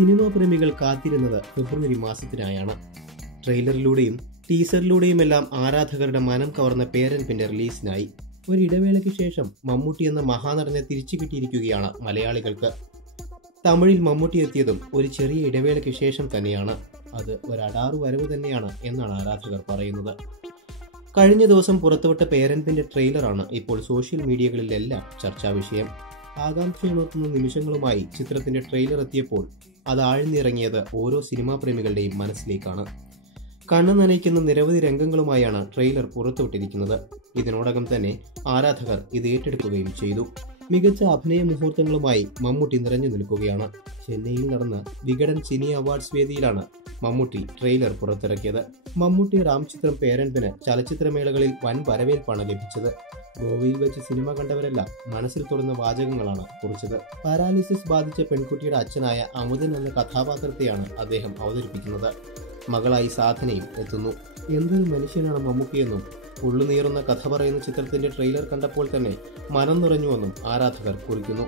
Cinema പ്രേമികൾ കാത്തിരുന്നത് ഫെബ്രുവരി മാസത്തിനായാണ്. ട്രെയിലറിലൂടെയും ടീസറിലൂടെയുമെല്ലാം ആരാധകരുടെ മനം കവർന്ന പേരൻപിന്റെ റിലീസിനായി. ഒരിടവേളയ്ക്ക് ശേഷം മമ്മൂട്ടി എന്ന മഹാനടനെ തിരിച്ചു കിട്ടിയിരിക്കുകയാണ് മലയാളികൾക്ക്. തമിഴിൽ മമ്മൂട്ടി എത്തിയതും ഒരു ചെറിയ ഇടവേളയ്ക്ക് ശേഷം തന്നെയാണ്. അത് ഒരടാറു വരവ് തന്നെയാണ് എന്നാണ് ആരാധകർ പറയുന്നത്. കഴിഞ്ഞ ദിവസം പുറത്തുവിട്ട പേരൻപിന്റെ ട്രെയിലറാണ് ഇപ്പോൾ സോഷ്യൽ മീഡിയകളിലെല്ലാം ചർച്ചാ വിഷയം. ആകാംക്ഷയുണർത്തുന്ന നിമിഷങ്ങളുമായി ചിത്രത്തിന്റെ ട്രെയിലർ എത്തിയപ്പോൾ അത് ആഴ്ന്നിറങ്ങിയത് ഓരോ സിനിമാ പ്രേമികളുടെയും മനസ്സിലേക്കാണ്. കണ്ണു നനയ്ക്കുന്ന നിരവധി രംഗങ്ങളുമായാണ് ട്രെയിലർ പുറത്തുവിട്ടിരിക്കുന്നത്. ഇതിനോടകം തന്നെ ആരാധകർ ഇത് ഏറ്റെടുക്കുകയും ചെയ്തു. മികച്ച അഭിനയ മുഹൂർത്തങ്ങളുമായി മമ്മൂട്ടി നിറഞ്ഞു നിൽക്കുകയാണ്. ചെന്നൈയിൽ നടന്ന വികടൻ സിനി അവാർഡ്സ് വേദിയിലാണ് മമ്മൂട്ടി ട്രെയിലർ പുറത്തിറക്കിയത്. മമ്മൂട്ടി റാം ചിത്രം പേരൻപിന് ചലച്ചിത്രമേളകളിൽ വൻ വരവേൽപ്പാണ് ലഭിച്ചത്. ഗോവയിൽ വെച്ച് സിനിമ കണ്ടവരെല്ലാം മനസ്സിൽ തൊടുന്ന വാചകങ്ങളാണ് കുറിച്ചത്. പാരാലിസിസ് ബാധിച്ച പെൺകുട്ടിയുടെ അച്ഛനായ അമുദൻ എന്ന കഥാപാത്രത്തെയാണ് അദ്ദേഹം അവതരിപ്പിക്കുന്നത്. മകളായി സാധനയും എത്തുന്നു. എന്തൊരു മനുഷ്യനാണ് മമ്മൂട്ടിയെന്നും ഉള്ളുനീറുന്ന കഥ പറയുന്ന ചിത്രത്തിന്റെ ട്രെയിലർ കണ്ടപ്പോൾ തന്നെ മനം നിറഞ്ഞുവെന്നും ആരാധകർ കുറിക്കുന്നു.